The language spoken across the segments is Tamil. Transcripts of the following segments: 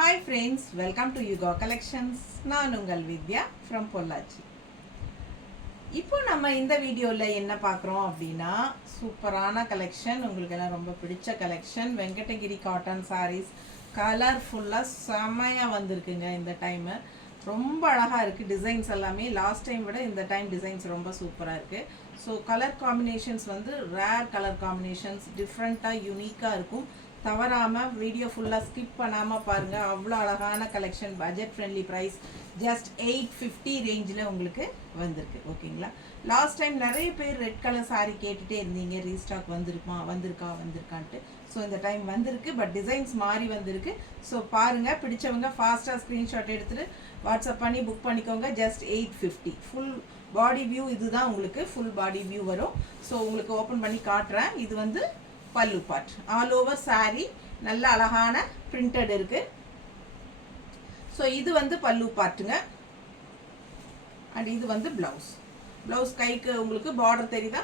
Hi friends, welcome to Yuga Collections. நான் உங்கள் வித்யா from பொள்ளாச்சி. இப்போ நம்ம இந்த வீடியோவில் என்ன பார்க்குறோம் அப்படின்னா சூப்பரான கலெக்ஷன், உங்களுக்கு எல்லாம் ரொம்ப பிடிச்ச கலெக்ஷன் வெங்கடகிரி காட்டன் சாரீஸ். கலர்ஃபுல்லாக செமையாக வந்திருக்குங்க இந்த டைமு. ரொம்ப அழகாக இருக்குது டிசைன்ஸ் எல்லாமே. லாஸ்ட் டைம் விட இந்த டைம் டிசைன்ஸ் ரொம்ப சூப்பராக இருக்குது. ஸோ கலர் காம்பினேஷன்ஸ் வந்து ரேர் கலர் காம்பினேஷன்ஸ், டிஃப்ரெண்ட்டாக யூனிக்காக இருக்கும். தவறாமல் வீடியோ ஃபுல்லாக ஸ்கிப் பண்ணாமல் பாருங்கள். அவ்வளோ அழகான collection, budget friendly price, just 850 ரேஞ்சில் உங்களுக்கு வந்திருக்கு. ஓகேங்களா? லாஸ்ட் டைம் நிறைய பேர் ரெட் கலர் சாரீ கேட்டுகிட்டே இருந்தீங்க, ரீஸ்டாக் வந்திருக்கான்ட்டு. ஸோ இந்த டைம் வந்திருக்கு, பட் டிசைன்ஸ் மாறி வந்திருக்கு. ஸோ பாருங்கள், பிடிச்சவங்க ஃபாஸ்ட்டாக ஸ்க்ரீன்ஷாட் எடுத்துகிட்டு வாட்ஸ்அப் பண்ணி புக் பண்ணிக்கோங்க. ஜஸ்ட் 850. ஃபுல் பாடி வியூ இதுதான், உங்களுக்கு ஃபுல் பாடி வியூ வரும். ஸோ உங்களுக்கு ஓப்பன் பண்ணி காட்டுறேன். இது வந்து பல்லு பார்ட், ஆல் ஓவர் சாரீ நல்ல அழகான பிரிண்டட் இருக்கு. ஸோ இது வந்து பல்லு பார்ட்டுங்க. அண்ட் இது வந்து ப்ளவுஸ் கைக்கு உங்களுக்கு பார்டர் தெரியுதா?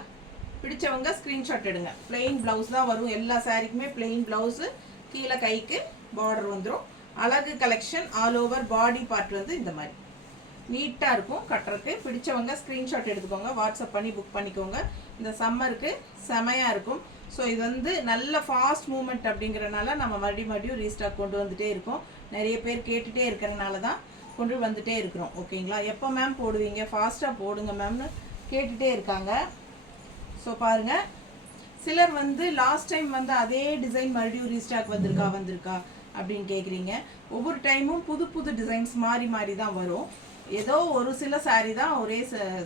பிடிச்சவங்க ஸ்க்ரீன்ஷாட் எடுங்க. பிளெயின் ப்ளவுஸ் தான் வரும் எல்லா சாரீக்குமே. பிளெயின் ப்ளவுஸு, கீழே கைக்கு பார்டர் வந்துடும். அழகு collection. All over body part வந்து இந்த மாதிரி நீட்டாக இருக்கும் கட்டுறதுக்கு. பிடிச்சவங்க ஸ்க்ரீன்ஷாட் எடுத்துக்கோங்க, வாட்ஸ்அப் பண்ணி புக் பண்ணிக்கோங்க. இந்த சம்மருக்கு செமையாக இருக்கும். ஸோ இது வந்து நல்ல ஃபாஸ்ட் மூமெண்ட் அப்படிங்கிறனால நம்ம மறுபடியும் ரீஸ்டாக் கொண்டு வந்துகிட்டே இருக்கோம். நிறைய பேர் கேட்டுகிட்டே இருக்கிறனால தான் கொண்டு வந்துகிட்டே இருக்கிறோம். ஓகேங்களா? எப்போ மேம் போடுவீங்க, ஃபாஸ்ட்டாக போடுங்க மேம்னு கேட்டுகிட்டே இருக்காங்க. ஸோ பாருங்கள், சிலர் வந்து லாஸ்ட் டைம் வந்து அதே டிசைன் மறுபடியும் ரீஸ்டாக் வந்திருக்கா அப்படின்னு கேட்குறீங்க. ஒவ்வொரு டைமும் புது டிசைன்ஸ் மாறி தான் வரும். ஏதோ ஒரு சில சாரீ தான் ஒரே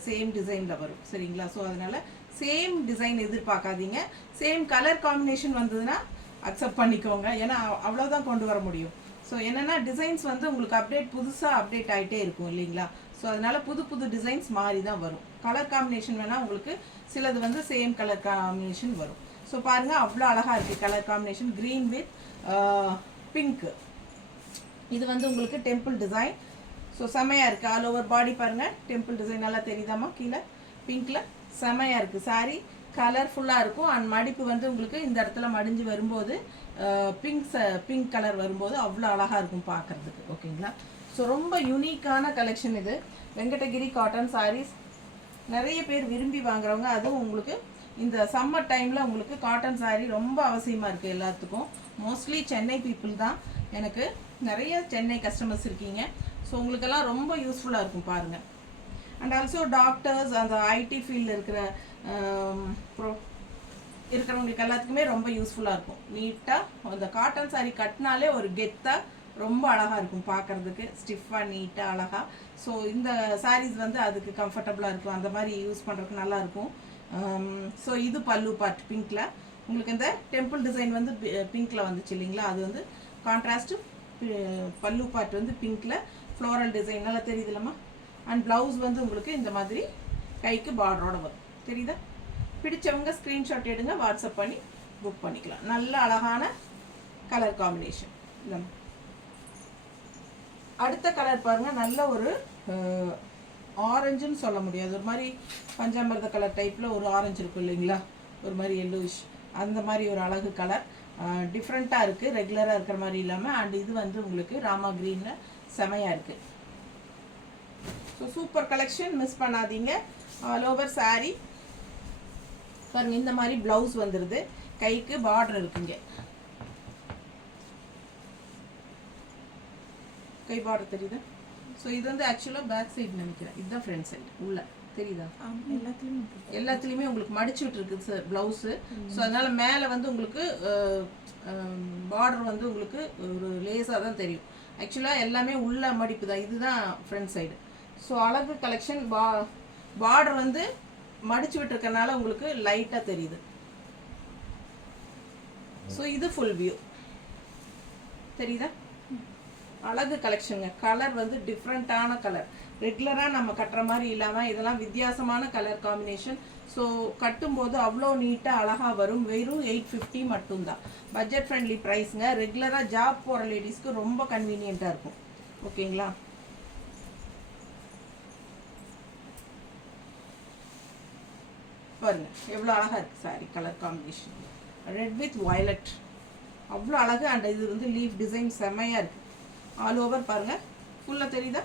சேம் டிசைனில் வரும். சரிங்களா? ஸோ அதனால் சேம் டிசைன் எதிர்பார்க்காதீங்க. சேம் கலர் காம்பினேஷன் வந்ததுன்னா அக்செப்ட் பண்ணிக்கோங்க. ஏன்னா அவ்வளோதான் கொண்டு வர முடியும். ஸோ என்னென்னா டிசைன்ஸ் வந்து உங்களுக்கு புதுசாக அப்டேட் ஆகிட்டே இருக்கும் இல்லைங்களா? ஸோ அதனால் புது டிசைன்ஸ் மாறி தான் வரும். கலர் காம்பினேஷன் வேணால் உங்களுக்கு சிலது வந்து சேம் கலர் காம்பினேஷன் வரும். ஸோ பாருங்கள், அவ்வளோ அழகாக இருக்குது colour combination. Green with pink. இது வந்து உங்களுக்கு டெம்பிள் டிசைன். ஸோ செமையாக இருக்குது. ஆல் ஓவர் பாடி பாருங்கள், டெம்பிள் டிசைன் நல்லா தெரியுதாமா? கீழே பிங்க்கில் செமையாக இருக்குது. சாரீ கலர்ஃபுல்லாக இருக்கும். அண்ட் மடிப்பு வந்து உங்களுக்கு இந்த இடத்துல மடிஞ்சு வரும்போது பிங்க் கலர் வரும்போது அவ்வளோ அழகாக இருக்கும் பார்க்குறதுக்கு. ஓகேங்களா? ஸோ ரொம்ப யூனிக்கான கலெக்ஷன் இது. வெங்கடகிரி காட்டன் சாரீஸ் நிறைய பேர் விரும்பி வாங்குறவங்க. அதுவும் உங்களுக்கு இந்த சம்மர் டைமில் உங்களுக்கு காட்டன் சாரீ ரொம்ப அவசியமாக இருக்குது எல்லாத்துக்கும். மோஸ்ட்லி சென்னை பீப்புள் தான், எனக்கு நிறைய சென்னை கஸ்டமர்ஸ் இருக்கீங்க. ஸோ உங்களுக்கெல்லாம் ரொம்ப யூஸ்ஃபுல்லாக இருக்கும் பாருங்கள். அண்ட் ஆல்சோ டாக்டர்ஸ், அந்த ஐடி ஃபீல்டில் இருக்கிறவங்களுக்கு எல்லாத்துக்குமே ரொம்ப யூஸ்ஃபுல்லாக இருக்கும். நீட்டாக அந்த காட்டன் சாரீ கட்டினாலே ஒரு கெத்தாக ரொம்ப அழகாக இருக்கும் பார்க்குறதுக்கு. ஸ்டிஃபாக நீட்டாக அழகாக. ஸோ இந்த சாரீஸ் வந்து அதுக்கு கம்ஃபர்டபுளாக இருக்கும். அந்த மாதிரி யூஸ் பண்ணுறதுக்கு நல்லாயிருக்கும். ஸோ இது பல்லு பார்ட் பிங்க்கில். உங்களுக்கு இந்த டெம்பிள் டிசைன் வந்து பிங்க்கில் வந்துச்சு இல்லைங்களா? அது வந்து கான்ட்ராஸ்ட்டு. பல்லு பார்ட் வந்து பிங்க்கில் ஃப்ளோரல் டிசைன் நல்லா தெரியுது இல்லைம்மா? அண்ட் ப்ளவுஸ் வந்து உங்களுக்கு இந்த மாதிரி கைக்கு பார்டரோட வரும். தெரியுதா? பிடிச்சவங்க ஸ்க்ரீன்ஷாட் எடுங்க, வாட்ஸ்அப் பண்ணி புக் பண்ணிக்கலாம். நல்ல அழகான கலர் காம்பினேஷன். இல்லைம்மா? அடுத்த கலர் பாருங்கள், நல்ல ஒரு ஆரஞ்சுன்னு சொல்ல முடியாது, ஒரு மாதிரி பஞ்சாமிர்த கலர் டைப்பில் ஒரு ஆரஞ்சு இருக்கும் இல்லைங்களா? ஒரு மாதிரி எல்லோயிஷ், அந்த மாதிரி ஒரு அழகு கலர். டிஃப்ரெண்ட்டாக இருக்குது, ரெகுலராக இருக்கிற மாதிரி இல்லாமல். அண்ட் இது வந்து உங்களுக்கு ராமா க்ரீனில் செமையாக இருக்குது. ஸோ சூப்பர் கலெக்ஷன், மிஸ் பண்ணாதீங்க. ஆல் ஓவர் சாரீ பாருங்க, இந்த மாதிரி ப்ளவுஸ் வந்துடுது. கைக்கு பார்டர் இருக்குங்க, கை பார்டர் தெரியுதா? ஸோ இது வந்து ஆக்சுவலாக பேக் சைடு நினைக்கிறேன், இதுதான் ஃப்ரண்ட் சைடு உள்ள தெரியுதா? எல்லாத்துலேயுமே உங்களுக்கு மடிச்சு விட்டுருக்கு சார் ப்ளவுஸு. ஸோ அதனால் மேலே வந்து உங்களுக்கு பார்டர் வந்து உங்களுக்கு ஒரு லேஸாக தான் தெரியும். ஆக்சுவலாக எல்லாமே உள்ள மடிப்பு தான். இதுதான் ஃப்ரண்ட் சைடு. ஸோ அழகு கலெக்ஷன். பார்டர் வந்து மடிச்சு விட்டுருக்கனால உங்களுக்கு லைட்டாக தெரியுது. ஸோ இது ஃபுல் வியூ தெரியுதா? அழகு கலெக்ஷனுங்க. கலர் வந்து டிஃப்ரெண்ட்டான கலர், ரெகுலராக நம்ம கட்டுற மாதிரி இல்லாமல் இதெல்லாம் வித்தியாசமான கலர் காம்பினேஷன். ஸோ கட்டும்போது அவ்வளோ நீட்டாக அழகாக வரும். வெறும் 850 மட்டும்தான். பட்ஜெட் ஃப்ரெண்ட்லி ப்ரைஸுங்க. ரெகுலராக ஜாப் போகிற லேடிஸ்க்கு ரொம்ப கன்வீனியண்ட்டாக இருக்கும். ஓகேங்களா? பாருங்கள் எவ்வளோ அழகாக இருக்குது sorry colour combination. Red with violet அவ்வளோ அழகு. அண்ட் இது வந்து லீஃப் டிசைன் செம்மையாக இருக்குது. ஆல் ஓவர் பாருங்கள், ஃபுல்லாக தெரியுதா?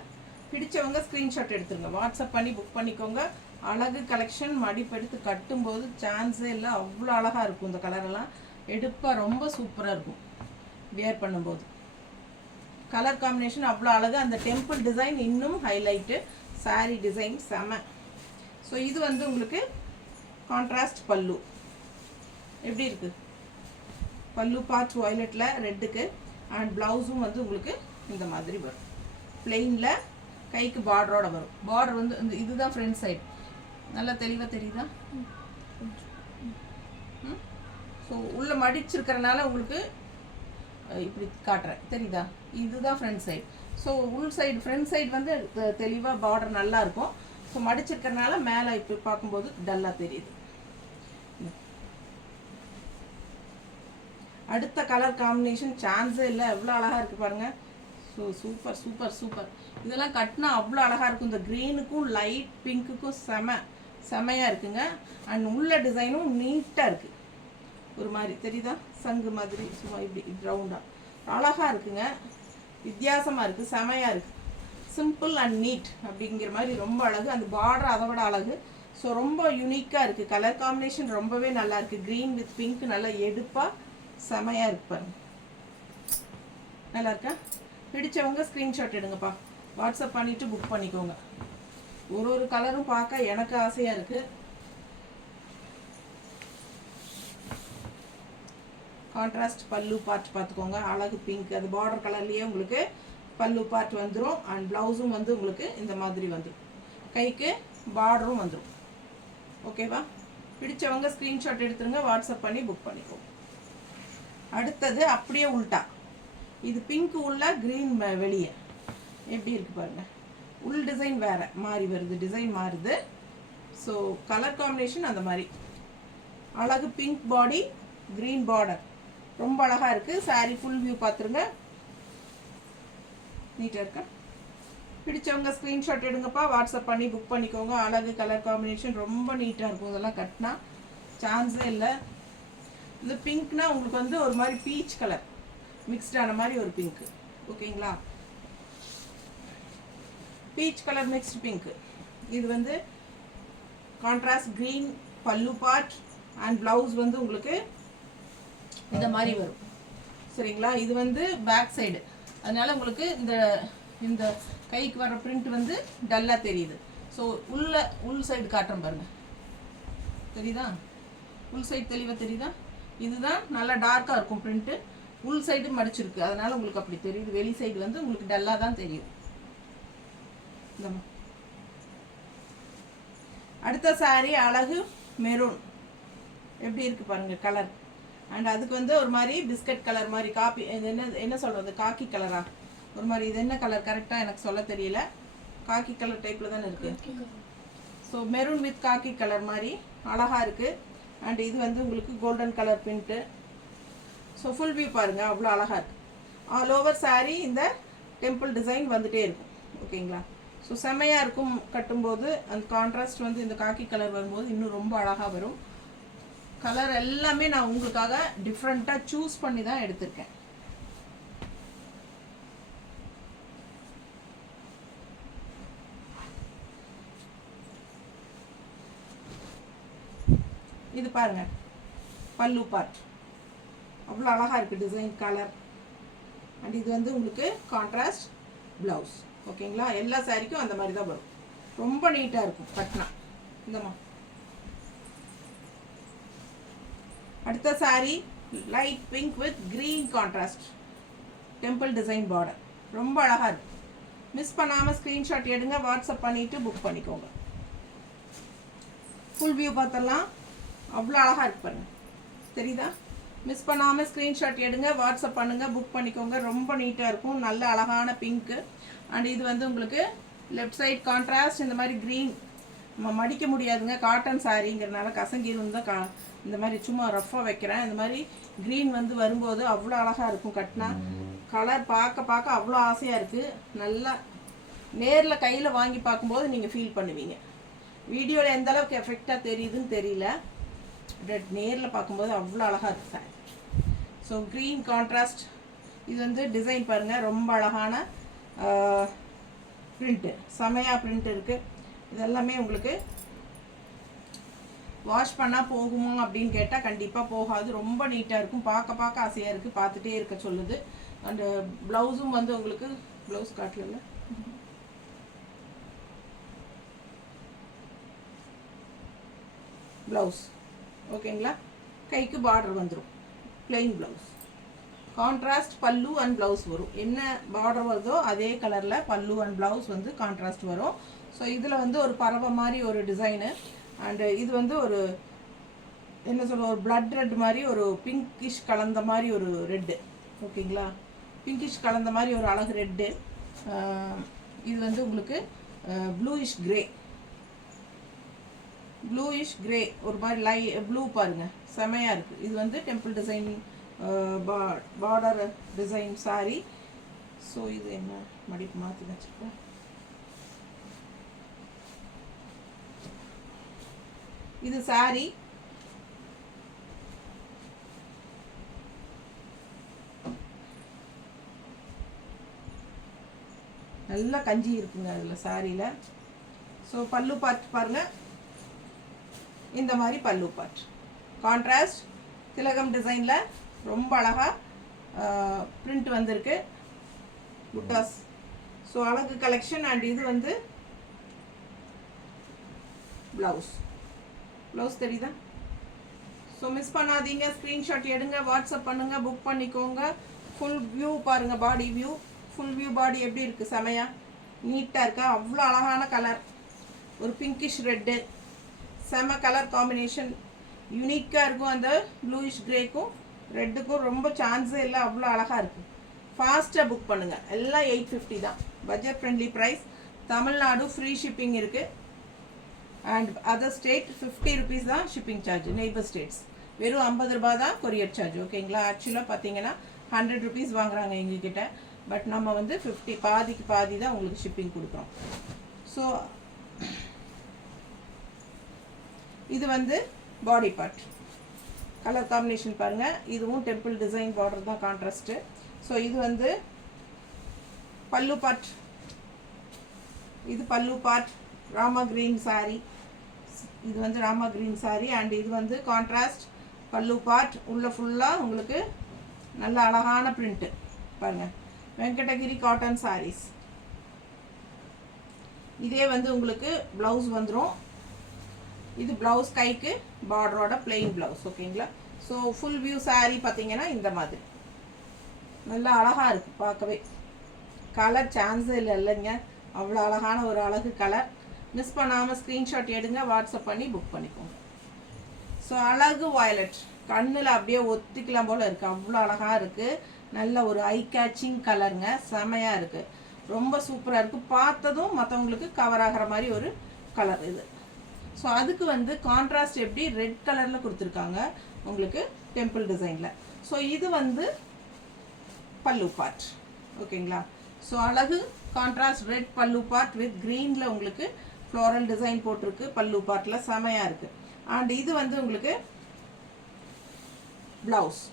பிடிச்சவங்க ஸ்க்ரீன்ஷாட் எடுத்துருங்க, வாட்ஸ்அப் பண்ணி புக் பண்ணிக்கோங்க. அழகு கலெக்ஷன், மடிப்பெடுத்து கட்டும்போது சான்ஸே இல்லை, அவ்வளோ அழகாக இருக்கும். இந்த கலரெல்லாம் எடுப்பாக ரொம்ப சூப்பராக இருக்கும் வியர் பண்ணும்போது. கலர் காம்பினேஷன் அவ்வளோ அழகு. அந்த டெம்பிள் டிசைன் இன்னும் ஹைலைட்டு. சாரீ டிசைன் செம. ஸோ இது வந்து உங்களுக்கு கான்ட்ராஸ்ட் பல்லு எப்படி இருக்குது? பல்லு பார்ட் வயலட்டில் ரெட்டுக்கு, அண்ட் ப்ளவுஸும் வந்து உங்களுக்கு இந்த மாதிரி வரும். பிளெயினில் கைக்கு பார்டரோட வரும். பார்டர் வந்து இந்த இதுதான் ஃப்ரண்ட் சைடு. நல்லா தெளிவாக தெரியுதா? ஸோ உள்ளே மடிச்சிருக்கிறனால உங்களுக்கு இப்படி காட்டுறேன், தெரியுதா? இதுதான் ஃப்ரண்ட் சைடு. ஸோ உள் சைடு ஃப்ரண்ட் சைடு வந்து தெளிவாக பார்டர் நல்லா இருக்கும். ஸோ மடிச்சிருக்கிறனால மேலே இப்படி பார்க்கும்போது டல்லாக தெரியுது. அடுத்த கலர் காம்பினேஷன் சான்ஸே இல்லை, எவ்வளோ அழகாக இருக்குது பாருங்கள். So super super super. இதெல்லாம் கட்டினா அவ்வளோ அழகாக இருக்கும். இந்த க்ரீனுக்கும் லைட் பிங்க்குக்கும் செமையாக இருக்குங்க. அண்ட் உள்ள டிசைனும் நீட்டாக இருக்குது. ஒரு மாதிரி தெரியுதா? சங்கு மாதிரி சும்மா இப்படி ரவுண்டாக அழகாக இருக்குங்க. வித்தியாசமாக இருக்குது, செமையாக இருக்குது. சிம்பிள் அண்ட் நீட் அப்படிங்கிற மாதிரி ரொம்ப அழகு. அந்த பார்டர் அதை விட அழகு. ஸோ ரொம்ப யூனிக்காக இருக்குது. கலர் காம்பினேஷன் ரொம்பவே நல்லா இருக்குது. க்ரீன் வித் பிங்க் நல்லா எடுப்பாக செமையாக இருக்கு பாருங்க. நல்லா இருக்கா? பிடிச்சவங்க ஸ்க்ரீன்ஷாட் எடுங்கப்பா, வாட்ஸ்அப் பண்ணிவிட்டு புக் பண்ணிக்கோங்க. ஒரு கலரும் பார்க்க எனக்கு ஆசையாக இருக்குது. கான்ட்ராஸ்ட் பல்லு பார்ட் பார்த்துக்கோங்க, அழகு பிங்க். அது பார்டர் கலர்லேயே உங்களுக்கு பல்லு பார்ட் வந்துடும். அண்ட் ப்ளவுஸும் வந்து உங்களுக்கு இந்த மாதிரி வந்துடும். கைக்கு பார்டரும் வந்துடும். ஓகேவா? பிடிச்சவங்க ஸ்க்ரீன்ஷாட் எடுத்துருங்க, வாட்ஸ்அப் பண்ணி புக் பண்ணிக்கோங்க. அடுத்தது அப்படியே உள்டா. இது பிங்க் உள்ள க்ரீன் வெளியே எப்படி இருக்குது பாருங்கள். உள் டிசைன் வேறு மாறி வருது, டிசைன் மாறுது. ஸோ கலர் காம்பினேஷன் அந்த மாதிரி அழகு. பிங்க் பாடி, க்ரீன் பார்டர் ரொம்ப அழகாக இருக்குது. சாரீ ஃபுல் வியூ பார்த்துருங்க, நீட்டாக இருக்கா? பிடிச்சவங்க ஸ்க்ரீன்ஷாட் எடுங்கப்பா, வாட்ஸ்அப் பண்ணி புக் பண்ணிக்கோங்க. அழகு கலர் காம்பினேஷன் ரொம்ப நீட்டாக இருக்கும். இதெல்லாம் கட்டினா சான்ஸே இல்லை. இந்த பிங்க்னா உங்களுக்கு வந்து ஒரு மாதிரி பீச் கலர் மிக்ஸ்டான மாதிரி ஒரு பிங்க்கு. ஓகேங்களா? Peach colour mixed pink. இது வந்து கான்ட்ராஸ்ட் க்ரீன் பல்லு பார்ட் அண்ட் ப்ளவுஸ் வந்து உங்களுக்கு இந்த மாதிரி வரும். சரிங்களா? இது வந்து பேக் சைடு, அதனால உங்களுக்கு இந்த கைக்கு வர பிரிண்ட் வந்து டல்லாக தெரியுது. ஸோ உள் சைடு காட்டுறேன் பாருங்கள், தெரியுதா? உள் சைடு தெளிவாக தெரியுதா? இதுதான் நல்லா டார்க்காக இருக்கும் பிரிண்ட்டு. உள் சைடு மடிச்சிருக்கு, அதனால உங்களுக்கு அப்படி தெரியுது. வெளி சைடு வந்து உங்களுக்கு டல்லாக தான் தெரியும். அடுத்த சாரீ அழகு மெரூன் எப்படி இருக்குது பாருங்கள் கலர். அண்ட் அதுக்கு வந்து ஒரு மாதிரி பிஸ்கட் கலர் மாதிரி காப்பி, இது என்ன சொல்கிறது, காக்கி கலரா ஒரு மாதிரி. இது என்ன கலர் கரெக்டாக எனக்கு சொல்ல தெரியல. காக்கி கலர் டைப்பில் தானே இருக்குது. So maroon with khaki colour மாதிரி அழகாக இருக்குது. அண்ட் இது வந்து உங்களுக்கு golden colour print. So full view பாருங்கள், அவ்வளோ அழகாக இருக்குது. ஆல் ஓவர் சாரீ இந்த டெம்பிள் டிசைன் வந்துகிட்டே இருக்கும். ஓகேங்களா? ஸோ செம்மையாக இருக்கும் கட்டும்போது. அந்த கான்ட்ராஸ்ட் வந்து இந்த காக்கி கலர் வரும்போது இன்னும் ரொம்ப அழகாக வரும். கலர் எல்லாமே நான் உங்களுக்காக டிஃப்ரெண்ட்டாக சூஸ் பண்ணி தான் எடுத்திருக்கேன். இது பாருங்க பல்லு பார்ட் அவ்வளோ அழகாக இருக்குது டிசைன் கலர். அண்ட் இது வந்து உங்களுக்கு கான்ட்ராஸ்ட் ப்ளவுஸ். ஓகேங்களா? எல்லா சாரிக்கும் அந்த மாதிரி தான் வரும். ரொம்ப நீட்டாக இருக்கும் கட்டினா. இந்தம்மா அடுத்த sari light pink with green contrast temple design border ரொம்ப அழகாக இருக்குது. மிஸ் பண்ணாமல் ஸ்க்ரீன்ஷாட் எடுங்க, வாட்ஸ்அப் பண்ணிவிட்டு புக் பண்ணிக்கோங்க. ஃபுல் வியூ பார்த்தலாம், அவ்வளோ அழகாக இருக்கு பாருங்க, தெரியுதா? மிஸ் பண்ணாமல் ஸ்க்ரீன்ஷாட் எடுங்க, வாட்ஸ்அப் பண்ணுங்கள், புக் பண்ணிக்கோங்க. ரொம்ப நீட்டாக இருக்கும், நல்ல அழகான பிங்க்கு. அண்ட் இது வந்து உங்களுக்கு லெஃப்ட் சைட் கான்ட்ராஸ்ட் இந்த மாதிரி க்ரீன். நம்ம மடிக்க முடியாதுங்க, காட்டன் சாரிங்கிறதுனால கசங்கிரும் தான் இந்த மாதிரி சும்மா ரஃப்பாக வைக்கிறேன். இந்த மாதிரி க்ரீன் வந்து வரும்போது அவ்வளோ அழகாக இருக்கும் கட்டினா. கலர் பார்க்க அவ்வளோ ஆசையாக இருக்குது. நல்லா நேரில் கையில் வாங்கி பார்க்கும்போது நீங்கள் ஃபீல் பண்ணுவீங்க. வீடியோவில் எந்த அளவுக்கு எஃபெக்டாக தெரியுதுன்னு தெரியல, பட் நேரில் பார்க்கும்போது அவ்வளோ அழகாக இருக்குது சார். ஸோ க்ரீன் கான்ட்ராஸ்ட் இது வந்து டிசைன் பாருங்கள், ரொம்ப அழகான பிரிண்ட்டு, செமையாக பிரிண்ட் இருக்குது. இதெல்லாமே உங்களுக்கு வாஷ் பண்ணால் போகுமா அப்படின்னு கேட்டால் கண்டிப்பாக போகாது. ரொம்ப நீட்டாக இருக்கும், பார்க்க பார்க்க ஆசையாக இருக்குது, பார்த்துட்டே இருக்க சொல்லுது. அண்டு ப்ளவுஸும் வந்து உங்களுக்கு ப்ளவுஸ் காட்டல, ப்ளவுஸ் ஓகேங்களா, கைக்கு பார்டர் வந்துடும், பிளெயின் ப்ளவுஸ். கான்ட்ராஸ்ட் பல்லு அண்ட் ப்ளவுஸ் வரும். என்ன பார்டர் வருதோ அதே கலரில் பல்லு அண்ட் ப்ளவுஸ் வந்து கான்ட்ராஸ்ட் வரும். ஸோ இதில் வந்து ஒரு பறவை மாதிரி ஒரு டிசைனு, அண்டு இது வந்து ஒரு என்ன சொல்ல, ஒரு பிளட் ரெட் மாதிரி ஒரு பிங்கிஷ் கலந்த மாதிரி ஒரு ரெட்டு, ஓகேங்களா, பிங்கிஷ் கலந்த மாதிரி ஒரு அழகு ரெட்டு. இது வந்து உங்களுக்கு ப்ளூயிஷ் கிரே, ப்ளூயிஷ் கிரே ஒரு மாதிரி ப்ளூ பாருங்கள், செமையாக இருக்குது. இது வந்து temple design border design sorry. So இது என்ன மடிப்பு மாற்றி வச்சுருக்கேன். இது சாரி, நல்லா கஞ்சி இருக்குங்க அதில் சாரியில். ஸோ பல்லு பார்ட் பாருங்கள், இந்த மாதிரி பல்லு பார்ட் கான்ட்ராஸ்ட் திலகம் டிசைனில் ரொம்ப அழகாக பிரிண்ட் வந்திருக்கு, புட்டாஸ். ஸோ அழகு கலெக்ஷன். அண்ட் இது வந்து ப்ளவுஸ், ப்ளவுஸ் தெரியுதா? ஸோ மிஸ் பண்ணாதீங்க, ஸ்க்ரீன்ஷாட் எடுங்க, வாட்ஸ்அப் பண்ணுங்கள், புக் பண்ணிக்கோங்க. ஃபுல் வியூ பாருங்கள், பாடி வியூ, ஃபுல் வியூ பாடி எப்படி இருக்குது, செமையாக நீட்டாக இருக்கா, அவ்வளோ அழகான கலர், ஒரு பிங்கிஷ் ரெட்டு, செம கலர் காம்பினேஷன், யூனிக்காக இருக்கும். அந்த ப்ளூயிஷ் கிரேக்கும் ரெட்டுக்கும் ரொம்ப சான்ஸே இல்லை, அவ்வளோ அழகாக இருக்குது. ஃபாஸ்ட்டாக புக் பண்ணுங்கள். எல்லாம் 850 தான், budget friendly price. Tamil Nadu free shipping இருக்குது. அண்ட் அதர் ஸ்டேட் 50 ருபீஸ் தான் ஷிப்பிங் சார்ஜ். நெய்பர் ஸ்டேட்ஸ் வெறும் 50 ரூபா தான் கொரியர் சார்ஜ், ஓகேங்களா. ஆக்சுவலாக பார்த்தீங்கன்னா 100 ருபீஸ் வாங்குறாங்க எங்ககிட்ட, பட் நம்ம வந்து 50, பாதிக்கு பாதி தான் உங்களுக்கு ஷிப்பிங் கொடுக்குறோம். ஸோ இது வந்து பாடி பார்ட், கலர் காம்பினேஷன் பாருங்கள். இதுவும் டெம்பிள் டிசைன் பார்டர் தான், கான்ட்ராஸ்ட்டு. ஸோ இது வந்து பல்லு பார்ட், இது பல்லு பார்ட், ராமா கிரீன் சாரி. இது வந்து ராமா கிரீன் சாரி. அண்ட் இது வந்து கான்ட்ராஸ்ட் பல்லு பார்ட், உள்ள ஃபுல்லாக உங்களுக்கு நல்ல அழகான பிரிண்ட்டு பாருங்கள், வெங்கடகிரி காட்டன் சாரீஸ். இதே வந்து உங்களுக்கு ப்ளவுஸ் வந்துடும். இது ப்ளவுஸ், கைக்கு பார்டரோட பிளெயின் ப்ளவுஸ், ஓகேங்களா. ஸோ ஃபுல் வியூ சாரீ பார்த்தீங்கன்னா இந்த மாதிரி நல்லா அழகாக இருக்குது பார்க்கவே. கலர் சான்ஸே இல்லைங்க, அவ்வளோ அழகான ஒரு அழகு கலர். மிஸ் பண்ணாமல் ஸ்க்ரீன்ஷாட் எடுங்க, வாட்ஸ்அப் பண்ணி புக் பண்ணிக்கோங்க. ஸோ அழகு வயலட், கண்ணில் அப்படியே ஒத்திக்கலாம் போல் இருக்குது, அவ்வளோ அழகாக இருக்குது. நல்ல ஒரு ஐ கேச்சிங் கலருங்க, செமையாக இருக்குது, ரொம்ப சூப்பராக இருக்குது. பார்த்ததும் மற்றவங்களுக்கு கவர் ஆகிற மாதிரி ஒரு கலர் இது. ஸோ அதுக்கு வந்து கான்ட்ராஸ்ட் எப்படி ரெட் கலரில் கொடுத்துருக்காங்க உங்களுக்கு டெம்பிள் டிசைனில். ஸோ இது வந்து பல்லு பார்ட், ஓகேங்களா. ஸோ அழகு கான்ட்ராஸ்ட் ரெட் பல்லு பார்ட் வித் க்ரீனில் உங்களுக்கு ஃப்ளோரல் டிசைன் போட்டிருக்கு பல்லு பார்ட்டில், செமையாக இருக்குது. அண்ட் இது வந்து உங்களுக்கு ப்ளவுஸ்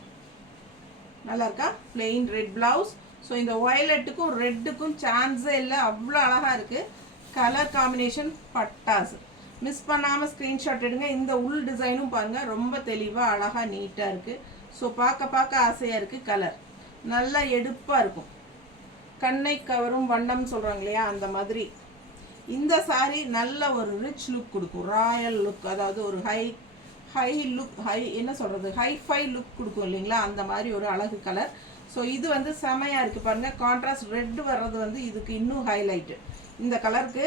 நல்லா இருக்கா, பிளெயின் ரெட் ப்ளவுஸ். ஸோ இந்த வயலட்டுக்கும் ரெட்டுக்கும் சான்ஸே இல்லை, அவ்வளோ அழகாக இருக்குது. கலர் காம்பினேஷன் பட்டாசு. மிஸ் பண்ணாமல் ஸ்க்ரீன்ஷாட் எடுங்க. இந்த உள் டிசைனும் பாருங்கள், ரொம்ப தெளிவாக அழகாக நீட்டாக இருக்குது. ஸோ பார்க்க ஆசையாக இருக்குது. கலர் நல்லா எடுப்பாக இருக்கும், கண்ணை கவரும் வண்ணம் சொல்கிறாங்க இல்லையா, அந்த மாதிரி. இந்த சாரீ நல்ல ஒரு ரிச் லுக் கொடுக்கும், ராயல் லுக், அதாவது ஒரு ஹை லுக், என்ன சொல்கிறது, ஹைஃபை லுக் கொடுக்கும் இல்லைங்களா, அந்த மாதிரி ஒரு அழகு கலர். ஸோ இது வந்து செமையாக இருக்குது பாருங்கள். கான்ட்ராஸ்ட் ரெட் வர்றது வந்து இதுக்கு இன்னும் ஹைலைட்டு. இந்த கலருக்கு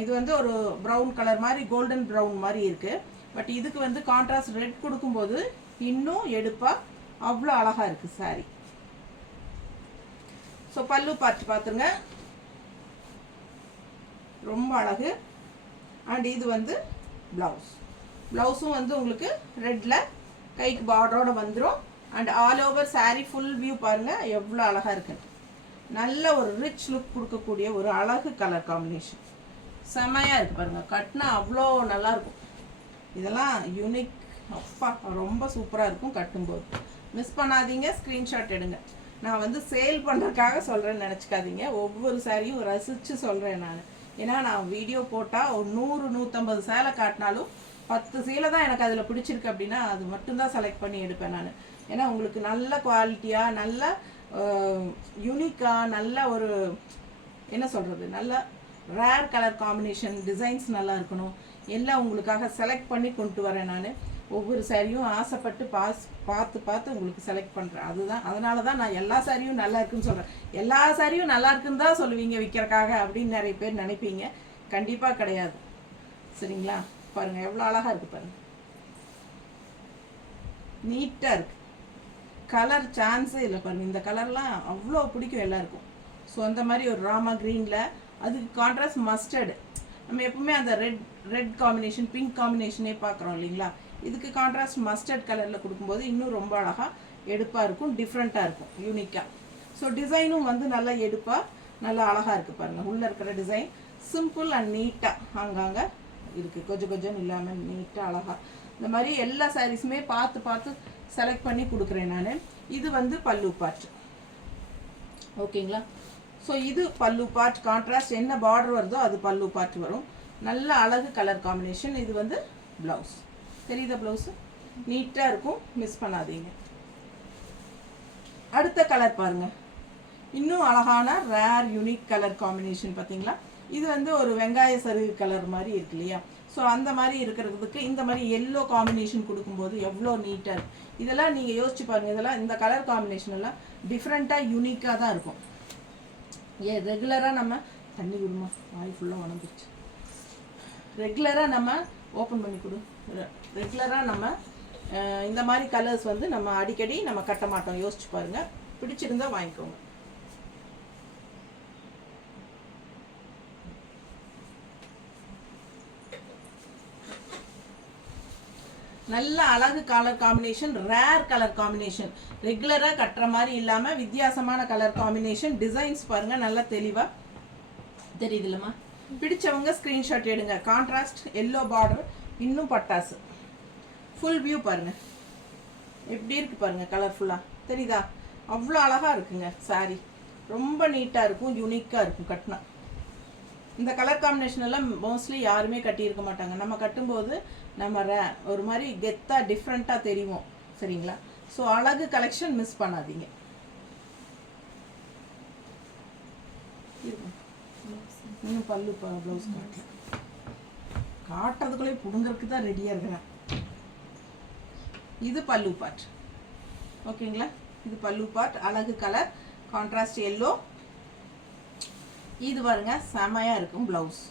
இது வந்து ஒரு ப்ரௌன் கலர் மாதிரி, கோல்டன் ப்ரௌன் மாதிரி இருக்குது. பட் இதுக்கு வந்து கான்ட்ராஸ்ட் ரெட் கொடுக்கும்போது இன்னும் எடுப்பாக அவ்வளோ அழகாக இருக்குது சாரீ. ஸோ பல்லு பார்த்துருங்க, ரொம்ப அழகு. அண்ட் இது வந்து ப்ளவுஸ், ப்ளவுஸும் வந்து உங்களுக்கு ரெட்டில் கைக்கு பார்டரோட வந்துடும். And all over sari full view பாருங்கள் எவ்வளோ அழகாக இருக்குது. நல்ல ஒரு ரிச் லுக் கொடுக்கக்கூடிய ஒரு அழகு கலர் காம்பினேஷன், செமையாக இருக்குது பாருங்கள். கட்டினா அவ்வளோ நல்லாயிருக்கும். இதெல்லாம் யூனிக், அப்பா ரொம்ப சூப்பராக இருக்கும் கட்டும்போது. மிஸ் பண்ணாதீங்க, ஸ்க்ரீன்ஷாட் எடுங்க. நான் வந்து சேல் பண்ணுறதுக்காக சொல்கிறேன்னு நினச்சிக்காதீங்க. ஒவ்வொரு சாரியும் ரசித்து சொல்கிறேன் நான். ஏன்னா நான் வீடியோ போட்டால் ஒரு 100-150 சேலை காட்டினாலும் 10 சீலை தான் எனக்கு அதில் பிடிச்சிருக்கு அப்படின்னா அது மட்டும்தான் செலக்ட் பண்ணி எடுப்பேன் நான். ஏன்னா உங்களுக்கு நல்ல குவாலிட்டியாக, நல்ல யூனிக்காக, நல்ல ஒரு என்ன சொல்கிறது, நல்ல ரேர் கலர் காம்பினேஷன், டிசைன்ஸ் நல்லா இருக்கணும், எல்லாம் உங்களுக்காக செலக்ட் பண்ணி கொண்டு வரேன் நான். ஒவ்வொரு சாரியும் ஆசைப்பட்டு பார்த்து உங்களுக்கு செலக்ட் பண்ணுறேன். அதனால தான் நான் எல்லா சாரியும் நல்லா இருக்குன்னு சொல்கிறேன். எல்லா சாரியும் நல்லா இருக்குன்னு தான் சொல்லுவீங்க விற்கிறக்காக அப்படின்னு நிறைய பேர் நினைப்பீங்க. கண்டிப்பாக கிடையாது. சரிங்களா? பாருங்கள் எவ்வளோ அழகாக இருக்குது பாருங்கள். நீட்டாக இருக்குது. கலர் சான்ஸே இல்லை பாருங்கள். இந்த கலர்லாம் அவ்வளோ பிடிக்கும் எல்லாருக்கும். ஸோ அந்த மாதிரி ஒரு ராமா க்ரீனில், அதுக்கு கான்ட்ராஸ்ட் மஸ்டர்டு. நம்ம எப்பவுமே அந்த ரெட் காம்பினேஷன், பிங்க் காம்பினேஷனே பார்க்குறோம் இல்லைங்களா? இதுக்கு கான்ட்ராஸ்ட் மஸ்டர்ட் கலரில் கொடுக்கும்போது இன்னும் ரொம்ப அழகாக எடுப்பாக இருக்கும், டிஃப்ரெண்ட்டாக இருக்கும், யூனிக்காக. ஸோ டிசைனும் வந்து நல்லா எடுப்பாக நல்லா அழகாக இருக்குது பாருங்கள். உள்ளே இருக்கிற டிசைன் சிம்பிள் அண்ட் நீட்டாக அங்கங்கே இருக்குது, கொஞ்சம் இல்லாமல் நீட்டாக அழகாக. இந்த மாதிரி எல்லா சாரீஸுமே பார்த்து செலக்ட் பண்ணி கொடுக்குறேன் நான். இது வந்து பல்லு பார்ட். ஓகேங்களா? ஸோ இது பல்லு பார்ட். கான்ட்ராஸ்ட் என்ன பார்டர் வருதோ அது பல்லு பார்ட் வரும். நல்ல அழகு கலர் காம்பினேஷன். இது வந்து ப்ளவுஸ். தெரியுதா? ப்ளவுஸு நீட்டாக இருக்கும், மிஸ் பண்ணாதீங்க. அடுத்த கலர் பாருங்கள். இன்னும் அழகான ரேர் யூனிக் கலர் காம்பினேஷன். பார்த்தீங்களா? இது வந்து ஒரு வெங்காய சருகு கலர் மாதிரி இருக்கு இல்லையா? ஸோ அந்த மாதிரி இருக்கிறதுக்கு இந்த மாதிரி எல்லோ காம்பினேஷன் கொடுக்கும்போது எவ்வளோ நீட்டாக இருக்கும். இதெல்லாம் நீங்கள் யோசிச்சு பாருங்கள். இதெல்லாம் இந்த கலர் காம்பினேஷன் எல்லாம் டிஃப்ரெண்ட்டாக யூனிக்காக தான் இருக்கும். ரெகுலராக நம்ம தண்ணி விடுமா, வாய் ஃபுல்லாக உணர்ந்துருச்சு. ரெகுலராக நம்ம ஓப்பன் பண்ணி கொடு. ரெகுலராக நம்ம இந்த மாதிரி கலர்ஸ் வந்து நம்ம அடிக்கடி நம்ம கட்ட மாட்டோம். யோசிச்சு பாருங்கள். பிடிச்சிருந்தா வாங்கிக்கோங்க. நல்ல அழகு colour combination, rare colour combination. ரெகுலராக கட்டுற மாதிரி இல்லாமல் வித்தியாசமான கலர் காம்பினேஷன். டிசைன்ஸ் பாருங்கள் நல்லா தெளிவாக தெரியுதுல்லம்மா? பிடிச்சவங்க ஸ்க்ரீன்ஷாட் எடுங்க. கான்ட்ராஸ்ட் எல்லோ பார்டர், இன்னும் பட்டாசு. ஃபுல் வியூ பாருங்கள் எப்படி இருக்குது பாருங்கள். கலர்ஃபுல்லாக தெரியுதா? அவ்வளோ அழகாக இருக்குங்க சாரி. ரொம்ப நீட்டாக இருக்கும், யூனிக்காக இருக்கும் கட்டினா. இந்த கலர் காம்பினேஷன் எல்லாம் மோஸ்ட்லி யாருமே கட்டியிருக்க மாட்டாங்க. நம்ம கட்டும்போது நம்ம ஒரு மாதிரி கெத்தாக டிஃப்ரெண்ட்டாக தெரியும். சரிங்களா? ஸோ அழகு கலெக்ஷன் மிஸ் பண்ணாதீங்க. இன்னும் பல்லு ப்ளவுஸ் காட்டுறதுக்குள்ளே புடுங்கிறதுக்கு தான் ரெடியாக இருக்கிறேன். இது பல்லு பார்ட். ஓகேங்களா? இது பல்லு பார்ட். அழகு கலர் கான்ட்ராஸ்ட் எல்லோ. இது பாருங்க செமையாக இருக்கும் ப்ளவுஸ்.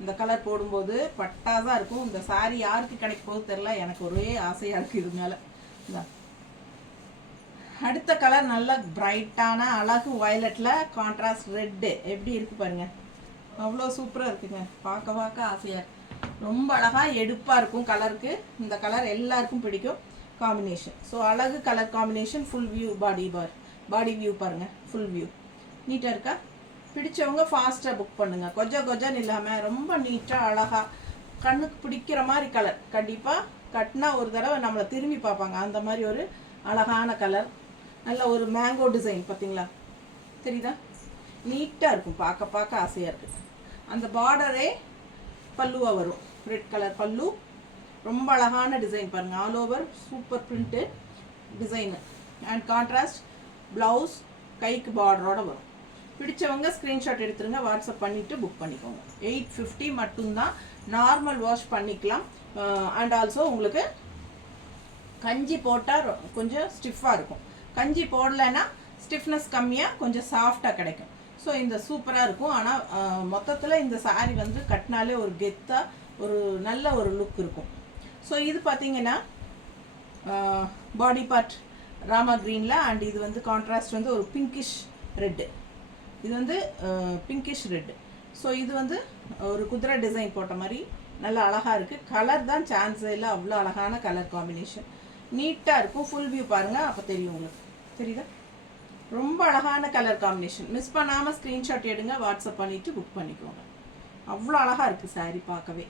இந்த கலர் போடும்போது பட்டாதான் இருக்கும். இந்த சாரி யாருக்கு கிடைக்க போகுது தெரியல, எனக்கு ஒரே ஆசையாக இருக்குது இது மேலே. அடுத்த கலர் நல்ல பிரைட்டான அழகு வயலட்டில் கான்ட்ராஸ்ட் ரெட்டு. எப்படி இருக்குது பாருங்கள். அவ்வளோ சூப்பராக இருக்குங்க. பார்க்க ஆசையாக இருக்கு. ரொம்ப அழகாக எடுப்பாக இருக்கும் கலருக்கு. இந்த கலர் எல்லாருக்கும் பிடிக்கும் காம்பினேஷன். ஸோ அழகு கலர் காம்பினேஷன். ஃபுல் வியூ பாடி வியூ பாருங்கள். ஃபுல் வியூ நீட்டாக இருக்கா? பிடிச்சவங்க ஃபாஸ்ட்டாக புக் பண்ணுங்கள். கொஞ்சம் இல்லாமல் ரொம்ப நீட்டாக அழகாக கண்ணுக்கு பிடிக்கிற மாதிரி கலர். கண்டிப்பாக கட்டினா ஒரு தடவை நம்மளை திரும்பி பார்ப்பாங்க. அந்த மாதிரி ஒரு அழகான கலர். நல்ல ஒரு மேங்கோ டிசைன். பார்த்தீங்களா? தெரியுதா? நீட்டாக இருக்கும். பார்க்க ஆசையாக இருக்குது. அந்த பார்டரே பல்லுவாக வரும். ரெட் கலர் பல்லு. ரொம்ப அழகான டிசைன் பாருங்கள். All over super print design. And contrast blouse கைக்கு பார்டரோடு வரும். பிடிச்சவங்க ஸ்க்ரீன்ஷாட் எடுத்துருங்க. வாட்ஸ்அப் பண்ணிவிட்டு புக் பண்ணிக்கோங்க. 850 மட்டும்தான். நார்மல் வாஷ் பண்ணிக்கலாம். அண்ட் ஆல்சோ உங்களுக்கு கஞ்சி போட்டால் கொஞ்சம் ஸ்டிஃபாக இருக்கும். கஞ்சி போடலைன்னா ஸ்டிஃப்னஸ் கம்மியாக கொஞ்சம் சாஃப்டாக கிடைக்கும். ஸோ இந்த சூப்பராக இருக்கும். ஆனால் மொத்தத்தில் இந்த சாரீ வந்து கட்டினாலே ஒரு கெத்தாக ஒரு நல்ல ஒரு லுக் இருக்கும். ஸோ இது பார்த்தீங்கன்னா பாடி பார்ட் ராமா க்ரீனில். அண்ட் இது வந்து கான்ட்ராஸ்ட் வந்து ஒரு பிங்கிஷ் ரெட்டு. இது வந்து பிங்கிஷ் ரெட்டு. ஸோ இது வந்து ஒரு குதிரை டிசைன் போட்ட மாதிரி நல்லா அழகாக இருக்குது. கலர் தான் சான்ஸே இல்லை. அவ்வளோ அழகான கலர் காம்பினேஷன். நீட்டாக இருக்கும். ஃபுல் வியூ பாருங்கள், அப்போ தெரியும் உங்களுக்கு. தெரியுதா? ரொம்ப அழகான கலர் காம்பினேஷன். மிஸ் பண்ணாமல் ஸ்க்ரீன்ஷாட் எடுங்க. வாட்ஸ்அப் பண்ணிவிட்டு புக் பண்ணிக்கோங்க. அவ்வளோ அழகாக இருக்குது சாரீ பார்க்கவே.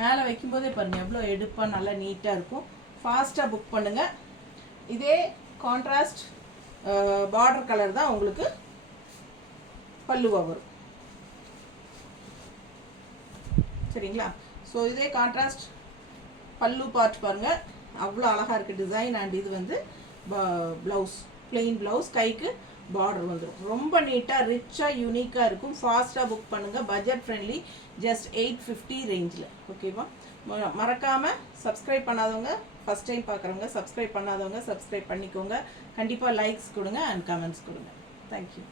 மேலே வைக்கும்போதே பாருங்கள் எவ்வளோ எடுப்பாக நல்லா நீட்டாக இருக்கும். ஃபாஸ்ட்டாக புக் பண்ணுங்கள். இதே கான்ட்ராஸ்ட் பார்டர் கலர் தான் உங்களுக்கு பல்லுவாக வரும். சரிங்களா? ஸோ இதே கான்ட்ராஸ்ட் பல்லு பார்ட் பாருங்கள், அவ்வளோ அழகாக இருக்குது டிசைன். அண்ட் இது வந்து ப்ளவுஸ், பிளெயின் ப்ளவுஸ், கைக்கு பார்டர் வந்துடும். ரொம்ப நீட்டாக ரிச்சாக யூனிக்காக இருக்கும். ஃபாஸ்ட்டாக புக் பண்ணுங்கள். பட்ஜெட் ஃப்ரெண்ட்லி, ஜஸ்ட் 850 ரேஞ்சில். ஓகேவா? மறக்காமல் சப்ஸ்கிரைப் பண்ணாதவங்க, ஃபஸ்ட் டைம் பார்க்குறவங்க சப்ஸ்கிரைப் பண்ணாதவங்க சப்ஸ்கிரைப் பண்ணிக்கோங்க. கண்டிப்பாக லைக்ஸ் கொடுங்க அண்ட் கமெண்ட்ஸ் கொடுங்க. தேங்க்யூ.